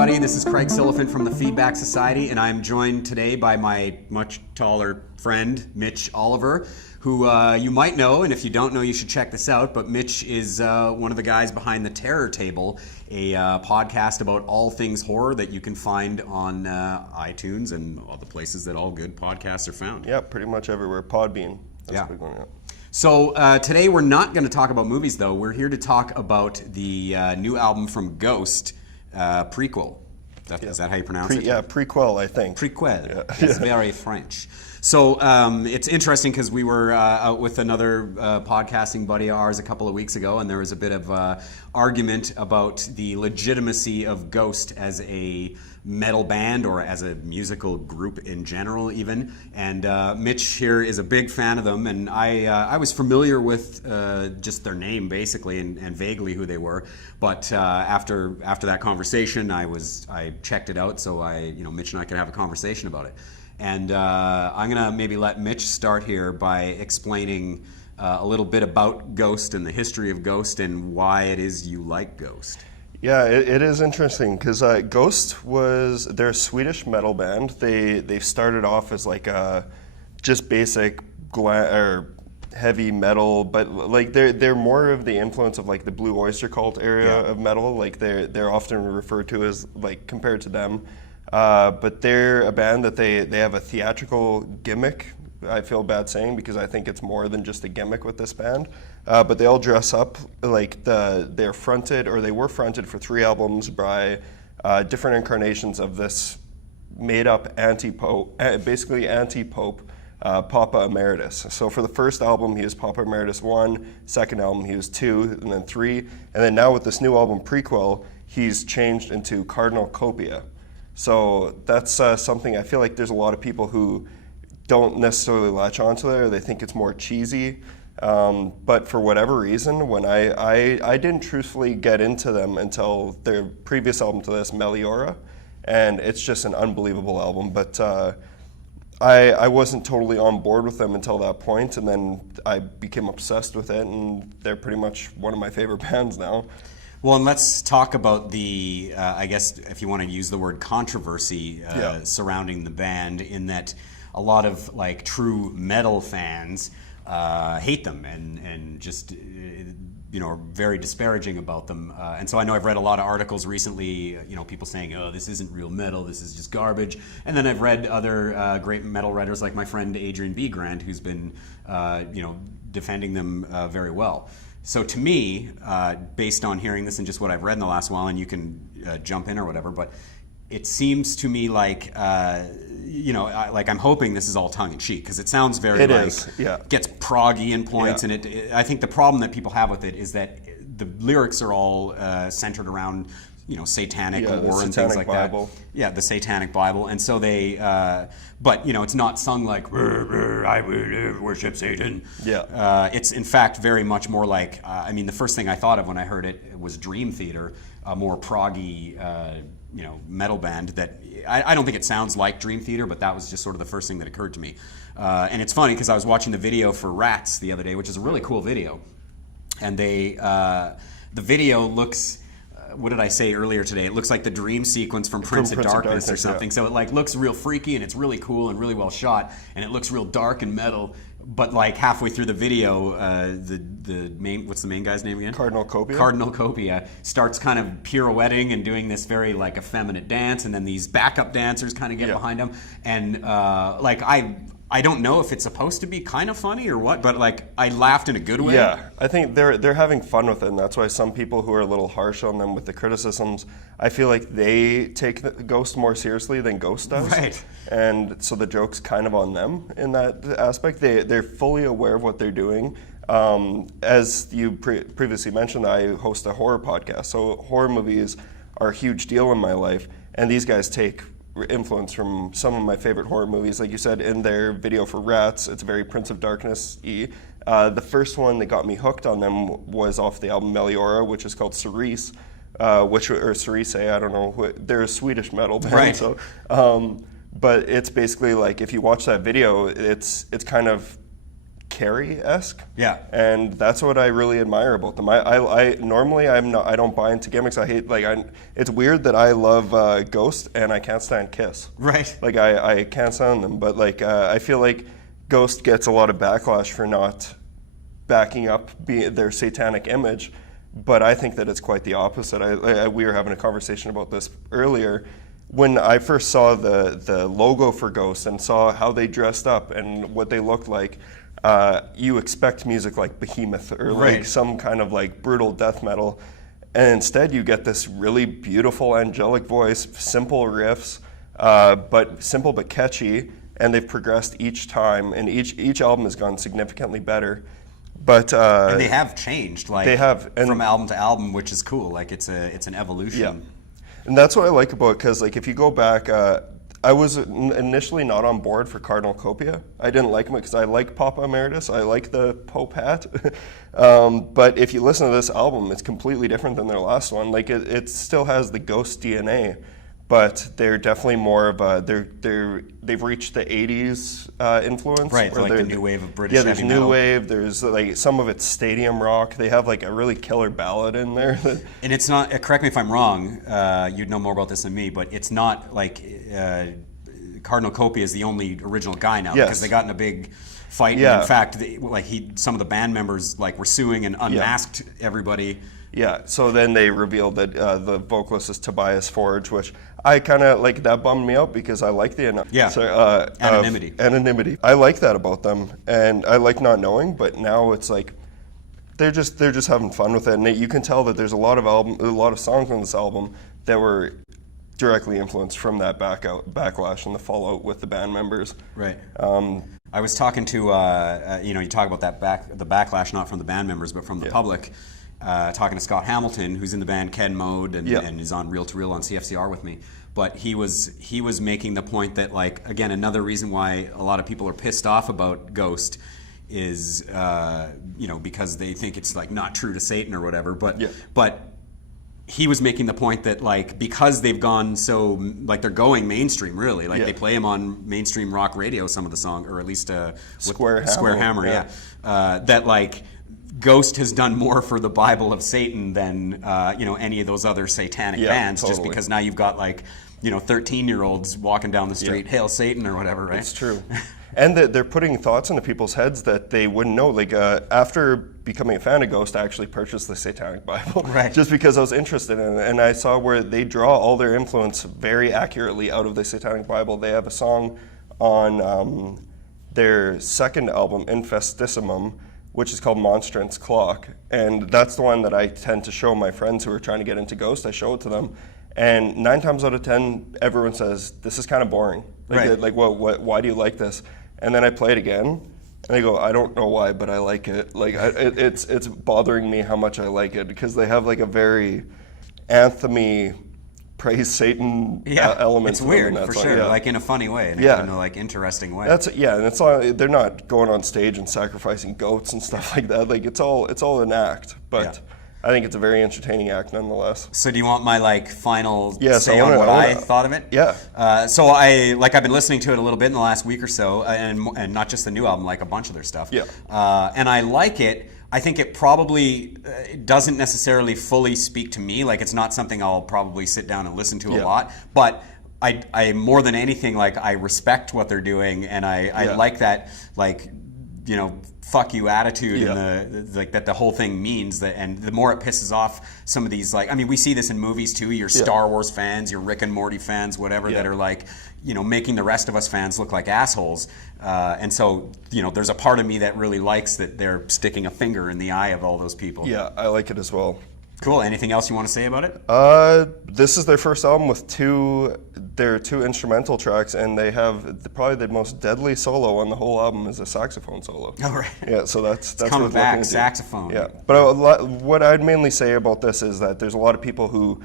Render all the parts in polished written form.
everybody. This is Craig Silliphant from the Feedback Society, and I'm joined today by my much taller friend, Mitch Oliver, who you might know, and if you don't know, you should check this out. But Mitch is one of the guys behind The Terror Table, a podcast about all things horror that you can find on iTunes and all the places that all good podcasts are found. Yeah, pretty much everywhere. Podbean. That's yeah. a big one, yeah. So today we're not going to talk about movies, though. We're here to talk about the new album from Ghost, Prequel. Is that how you pronounce it? Yeah, prequel, I think. Prequel. Yeah. It's very French. So it's interesting because we were out with another podcasting buddy of ours a couple of weeks ago, and there was a bit of argument about the legitimacy of Ghost as a metal band or as a musical group in general even. And Mitch here is a big fan of them, and I was familiar with just their name basically and vaguely who they were. But after that conversation, I checked it out so Mitch and I could have a conversation about it. And I'm going to maybe let Mitch start here by explaining a little bit about Ghost and the history of Ghost and why it is you like Ghost. Yeah, it is interesting because Ghost they're a Swedish metal band. They started off as like a just basic or heavy metal, but like they're more of the influence of like the Blue Oyster Cult area of metal. Like they're often referred to as like compared to them. But they're a band that they have a theatrical gimmick. I feel bad saying because I think it's more than just a gimmick with this band. But they all dress up like they were fronted for 3 albums by different incarnations of this made-up anti-pope, basically anti-pope Papa Emeritus. So for the first album, he was Papa Emeritus 1. Second album, he was 2, and then 3. And then now with this new album, Prequel, he's changed into Cardinal Copia. So that's something I feel like there's a lot of people who don't necessarily latch onto it, or they think it's more cheesy. But for whatever reason, when I didn't truthfully get into them until their previous album to this, Meliora, and it's just an unbelievable album. But I wasn't totally on board with them until that point, and then I became obsessed with it, and they're pretty much one of my favorite bands now. Well, and let's talk about the, I guess, if you want to use the word controversy surrounding the band, in that a lot of like true metal fans hate them and just are very disparaging about them. And so I know I've read a lot of articles recently, people saying, "Oh, this isn't real metal. This is just garbage." And then I've read other great metal writers like my friend Adrian B. Grant, who's been, defending them very well. So to me, based on hearing this and just what I've read in the last while, and you can jump in or whatever, but it seems to me like, I'm hoping this is all tongue-in-cheek, because it sounds very gets proggy in points, and I think the problem that people have with it is that the lyrics are all centered around satanic war and things like Bible. that. Yeah, the Satanic Bible. And so they, but it's not sung like, I worship Satan. Yeah. It's in fact very much more like, the first thing I thought of when I heard it was Dream Theater, a more proggy, metal band that, I don't think it sounds like Dream Theater, but that was just sort of the first thing that occurred to me. And it's funny because I was watching the video for Rats the other day, which is a really cool video. And the video looks, what did I say earlier today? It looks like the dream sequence from Prince of Darkness or something. Yeah. So it looks real freaky, and it's really cool and really well shot, and it looks real dark and metal. But halfway through the video, what's the main guy's name again? Cardinal Copia. Cardinal Copia starts kind of pirouetting and doing this very effeminate dance, and then these backup dancers kind of get behind him, and I don't know if it's supposed to be kind of funny or what, but I laughed in a good way. Yeah, I think they're having fun with it, and that's why some people who are a little harsh on them with the criticisms, I feel like they take Ghost more seriously than Ghost does. Right. And so the joke's kind of on them in that aspect. They're fully aware of what they're doing. As you previously mentioned, I host a horror podcast, so horror movies are a huge deal in my life, and these guys take influence from some of my favorite horror movies. Like you said, in their video for Rats, it's very Prince of Darkness-y. The first one that got me hooked on them was off the album Meliora, which is called Cerise, or Cerise, I don't know. They're a Swedish metal band. Right. So, but it's basically like, if you watch that video, it's kind of Carrie-esque. Yeah. And that's what I really admire about them. I normally I don't buy into gimmicks. I hate it's weird that I love Ghost and I can't stand Kiss. Right. Like I can't stand them, but I feel like Ghost gets a lot of backlash for not backing up their satanic image, but I think that it's quite the opposite. We were having a conversation about this earlier. When I first saw the logo for Ghost and saw how they dressed up and what they looked like, you expect music like Behemoth or like some kind of like brutal death metal, and instead you get this really beautiful angelic voice, simple riffs, but simple but catchy, and they've progressed each time, and each album has gone significantly better. But and they have changed, like they have, from album to album, which is cool. Like it's an evolution. Yeah. And that's what I like about it, because like if you go back, I was initially not on board for Cardinal Copia. I didn't like him because I like Papa Emeritus. I like the Pope hat. But if you listen to this album, it's completely different than their last one. Like it still has the Ghost DNA, but they're definitely more of a they've reached the 80s influence. Right, like the new wave of British yeah, there's heavy new metal. wave. There's like some of it's stadium rock. They have like a really killer ballad in there. And it's not. Correct me if I'm wrong. You'd know more about this than me, but it's not like Cardinal Copia is the only original guy now, because they got in a big fight. Yeah. And in fact, some of the band members like were suing and unmasked everybody. Yeah, so then they revealed that the vocalist is Tobias Forge, which I kind of like. That bummed me out because I like the anonymity. Anonymity. I like that about them, and I like not knowing. But now it's like they're just having fun with it, and you can tell that there's a lot of songs on this album that were directly influenced from that backlash and the fallout with the band members. Right. I was talking to you talk about the backlash not from the band members but from the public. Talking to Scott Hamilton, who's in the band Ken Mode and is on Reel to Reel on CFCR with me. But he was making the point that, like, again, another reason why a lot of people are pissed off about Ghost is because they think it's like not true to Satan or whatever. But he was making the point that, like, because they've gone so, like, they're going mainstream, really. Like, they play them on mainstream rock radio, some of the song, or at least Square Hammer, that, like, Ghost has done more for the Bible of Satan than any of those other satanic bands, totally. just because now you've got, like, 13-year-olds walking down the street, Hail Satan or whatever, right? It's true. And they're putting thoughts into people's heads that they wouldn't know. Like, after becoming a fan of Ghost, I actually purchased the Satanic Bible. Right. Just because I was interested in it. And I saw where they draw all their influence very accurately out of the Satanic Bible. They have a song on their second album, Infestissimum, which is called Monstrance Clock. And that's the one that I tend to show my friends who are trying to get into Ghost. I show it to them. And 9 times out of 10, everyone says, this is kind of boring. Like, why do you like this? And then I play it again, and they go, I don't know why, but I like it. Like, it's bothering me how much I like it, because they have, like, a very anthem-y, praise Satan element. It's weird, for sure, like in a funny way, in a like interesting way. And it's all, they're not going on stage and sacrificing goats and stuff like that. Like, it's all an act, but I think it's a very entertaining act nonetheless. So do you want my final say on what I thought of it? Yeah. So I've been listening to it a little bit in the last week or so, and not just the new album, like a bunch of their stuff. Yeah. And I like it. I think it probably doesn't necessarily fully speak to me. Like, it's not something I'll probably sit down and listen to a lot. But I more than anything, like, I respect what they're doing, and I like that, like, fuck you attitude and that the whole thing means that. And the more it pisses off some of these, like, I mean, we see this in movies too. Your Star Wars fans, your Rick and Morty fans, whatever, that are like, making the rest of us fans look like assholes. And so, there's a part of me that really likes that they're sticking a finger in the eye of all those people. Yeah, I like it as well. Cool. Anything else you want to say about it? This is their first album with two instrumental tracks, and they have probably the most deadly solo on the whole album is a saxophone solo. Oh, right. Yeah, so that's coming back, saxophone. Yeah, but what I'd mainly say about this is that there's a lot of people who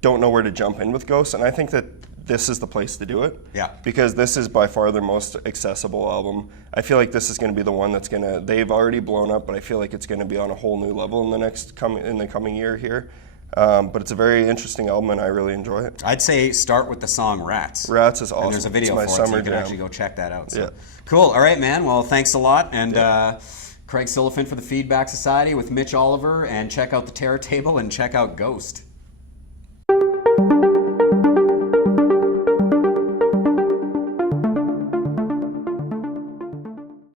don't know where to jump in with Ghost, and I think that this is the place to do it. Yeah. Because this is by far their most accessible album. I feel like this is going to be the one that's going to, they've already blown up, but I feel like it's going to be on a whole new level in the coming year here. But it's a very interesting album, and I really enjoy it. I'd say start with the song Rats. Rats is awesome. And there's a video for it, so you can actually go check that out. So. Yeah. Cool. All right, man. Well, thanks a lot, and Craig Silliphant for the Feedback Society with Mitch Oliver, and check out the Terror Table and check out Ghost.